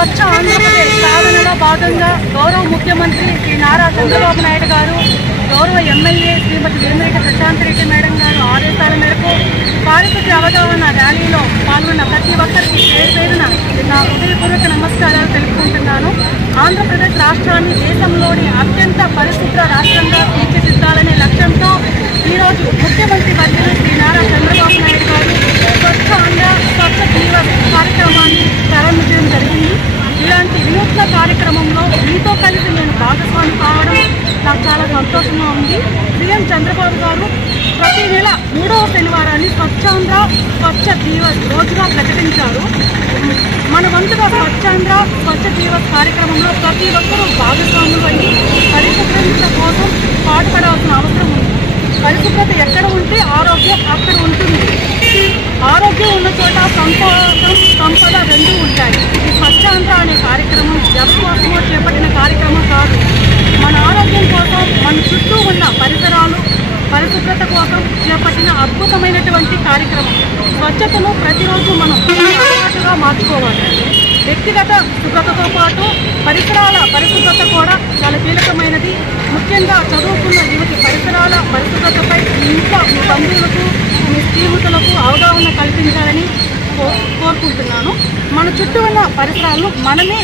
స్వచ్ఛ ఆంధ్రప్రదేశ్ సాధనలో భాగంగా గౌరవ ముఖ్యమంత్రి శ్రీ నారా చంద్రబాబు నాయుడు గారు, గౌరవ ఎమ్మెల్యే శ్రీమతి వేమిరెడ్డి ప్రశాంత్ రెడ్డి మేడం గారు ఆదేశాల మేరకు పారిశుద్ధ్య అవగాహన ర్యాలీలో పాల్గొన్న ప్రతి ఒక్కరికి పేరు పేరున నా హృదయపూర్వక నమస్కారాలు తెలుపుకుంటున్నాను. ఆంధ్రప్రదేశ్ రాష్ట్రాన్ని దేశంలోని అత్యంత పరిశుభ్ర రాష్ట్రంగా తీర్చిదిద్దాలనే లక్ష్యంతో ఈరోజు ముఖ్యమంత్రి వర్యులు శ్రీ నారా చంద్రబాబు నాయుడు గారు స్వచ్ఛ ఆంధ్ర స్వచ్ఛ దివస్ కార్యక్రమాన్ని ప్రారంభించడం జరిగింది. ఇలాంటి వినూత్న కార్యక్రమంలో మీతో కలిసి నేను భాగస్వామి కావడం నాకు చాలా సంతోషంగా ఉంది. సీఎం చంద్రబాబు గారు ప్రతి నెల 3వ శనివారాన్ని స్వచ్ఛాంధ్ర స్వచ్ఛ దివస్ రోజుగా ప్రకటించారు. మన వంతుగా స్వచ్ఛాంధ్ర స్వచ్ఛ దివస్ కార్యక్రమంలో ప్రతి ఒక్కరూ భాగస్వాములు అయ్యి పరిశుభ్రత కోసం పాటుపడాల్సిన అవసరం ఉంది. పరిశుభ్రత ఎక్కడ ఉంటే ఆరోగ్యం అక్కడ ఉంటుంది. ఆరోగ్యం ఉన్న చోట సంపద రెండూ ఉంటాయి. ఈ స్వచ్ఛాంధ్ర అనే కార్యక్రమం ఎవరి కోసమో చేపట్టిన కార్యక్రమం కాదు. మన ఆరోగ్యం కోసం, మన చుట్టూ ఉన్న పరిసరాలు పరిశుభ్రత కోసం చేపట్టిన అద్భుతమైనటువంటి కార్యక్రమం. స్వచ్ఛతను ప్రతిరోజు మనం అలవాటుగా మార్చుకోవాలి. వ్యక్తిగత శుభ్రతతో పాటు పరిసరాల పరిశుభ్రత కూడా చాలా కీలకమైనది. ముఖ్యంగా చదువుకున్న యువతి పరిసరాల పరిశుభ్రతపై ఇంట్లో మీ బంధువులకు, మీ స్నేహితులకు అవగాహన కల్పించాలని కోరుకుంటున్నాను. మన చుట్టూ ఉన్న పరిసరాలను మనమే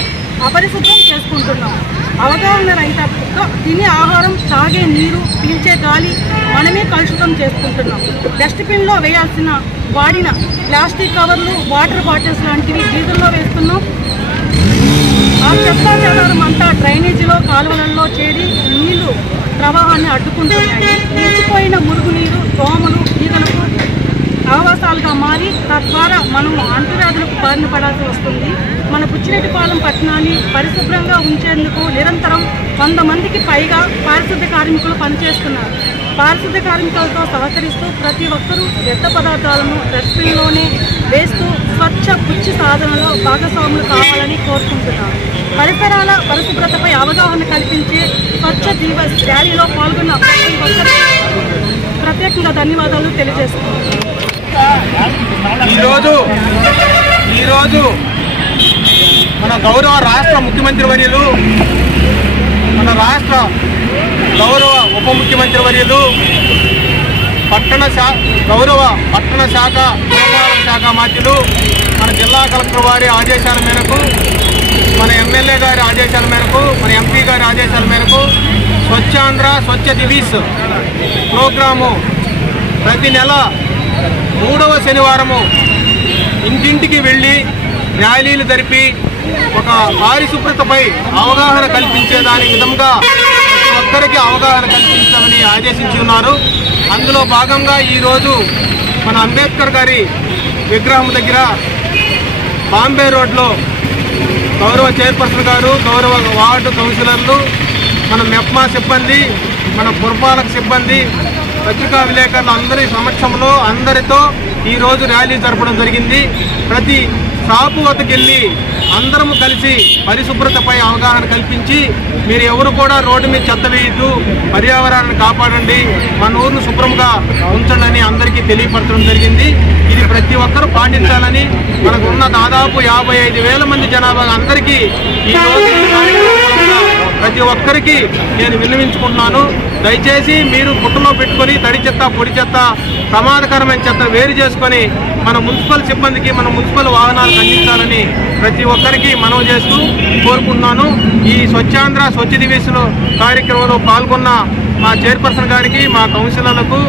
అపరిశుభ్రం చేసుకుంటున్నాము. అవగాహన రహితంగా తినే ఆహారం, తాగే నీరు, పీల్చే గాలి మనమే కలుషితం చేసుకుంటున్నాం. డస్ట్బిన్లో వేయాల్సిన వాడిన ప్లాస్టిక్ కవర్లు, వాటర్ బాటిల్స్ లాంటివి వీధుల్లో వేస్తున్నాం. ఆ చెత్త చెదారం అంతా డ్రైనేజీలో, కాలువలలో చేరి నీళ్లు ప్రవాహాన్ని అడ్డుకుంటున్నాయి. నిలిచిపోయిన మురుగునీరు దోమలు, ఈగలకు ఆవాసాలుగా మారి తద్వారా మనము అంటువ్యాధులకు బారిన పడాల్సి వస్తుంది. మన బుచ్చిరెడ్డిపాలెం పట్టణాన్ని పరిశుభ్రంగా ఉంచేందుకు నిరంతరం 100 మందికి పైగా పారిశుద్ధ్య కార్మికులు పనిచేస్తున్నారు. పారిశుద్ధ్య కార్మికులతో సహకరిస్తూ ప్రతి ఒక్కరూ వ్యర్థ పదార్థాలను డస్ట్బిన్లోనే వేస్తూ స్వచ్ఛ పుచ్చి సాధనలో భాగస్వాములు కావాలని కోరుకుంటున్నారు. పరిసరాల పరిశుభ్రతపై అవగాహన కల్పించే స్వచ్ఛ దివస్ ర్యాలీలో పాల్గొన్న ప్రతి ఒక్కరికి ప్రత్యేకంగా ధన్యవాదాలు తెలియజేస్తున్నాను. ఈరోజు మన గౌరవ రాష్ట్ర ముఖ్యమంత్రి వర్యులు, మన రాష్ట్ర గౌరవ ఉప ముఖ్యమంత్రి వర్యులు, గౌరవ పట్టణ శాఖ పురపాలక శాఖ మంత్రులు, మన జిల్లా కలెక్టర్ వారి ఆదేశాల మేరకు, మన ఎమ్మెల్యే గారి ఆదేశాల మేరకు, మన ఎంపీ గారి ఆదేశాల మేరకు స్వచ్ఛాంధ్ర స్వచ్ఛ దివస్ ప్రోగ్రాము ప్రతి నెల 3వ శనివారము ఇంటింటికి వెళ్ళి ర్యాలీలు జరిపి ఒక పారిశుభ్రతపై అవగాహన కల్పించేదాని విధంగా ప్రతి ఒక్కరికి అవగాహన కల్పించాలని ఆదేశించి ఉన్నారు. అందులో భాగంగా ఈరోజు మన అంబేద్కర్ గారి విగ్రహం దగ్గర బాంబే రోడ్లో గౌరవ చైర్పర్సన్ గారు, గౌరవ వార్డు కౌన్సిలర్లు, మన మెప్మా సిబ్బంది, మన పురపాలక సిబ్బంది, పత్రికా విలేకరులు అందరి సమక్షంలో అందరితో ఈరోజు ర్యాలీ జరపడం జరిగింది. ప్రతి షాపు వద్దకు వెళ్ళి అందరం కలిసి పరిశుభ్రతపై అవగాహన కల్పించి మీరు ఎవరు కూడా రోడ్డు మీద చెత్త వేయద్దు, పర్యావరణాన్ని కాపాడండి, మన ఊరిని శుభ్రంగా ఉంచండి అని అందరికీ తెలియపరచడం జరిగింది. ఇది ప్రతి ఒక్కరూ పాటించాలని మనకు ఉన్న దాదాపు 55,000 మంది జనాభా అందరికీ ఈరోజు ప్రతి ఒక్కరికి నేను విన్నవించుకుంటున్నాను. దయచేసి మీరు పుట్టలో పెట్టుకొని తడి చెత్త, పొడి చెత్త, ప్రమాదకరమైన చెత్త వేరు చేసుకొని మన మున్సిపల్ సిబ్బందికి, మన మున్సిపల్ వాహనాలకు అందించాలని ప్రతి ఒక్కరికి మనవి చేస్తూ కోరుకుంటున్నాను. ఈ స్వచ్ఛాంధ్ర స్వచ్ఛ దివస్లో కార్యక్రమంలో పాల్గొన్న మా చైర్పర్సన్ గారికి, మా కౌన్సిలర్లకు,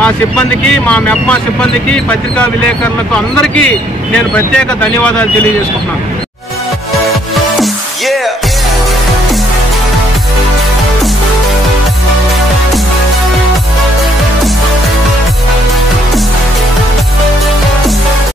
మా సిబ్బందికి, మా మెప్మా సిబ్బందికి, పత్రికా విలేకరులకు అందరికీ నేను ప్రత్యేక ధన్యవాదాలు తెలియజేసుకుంటున్నాను.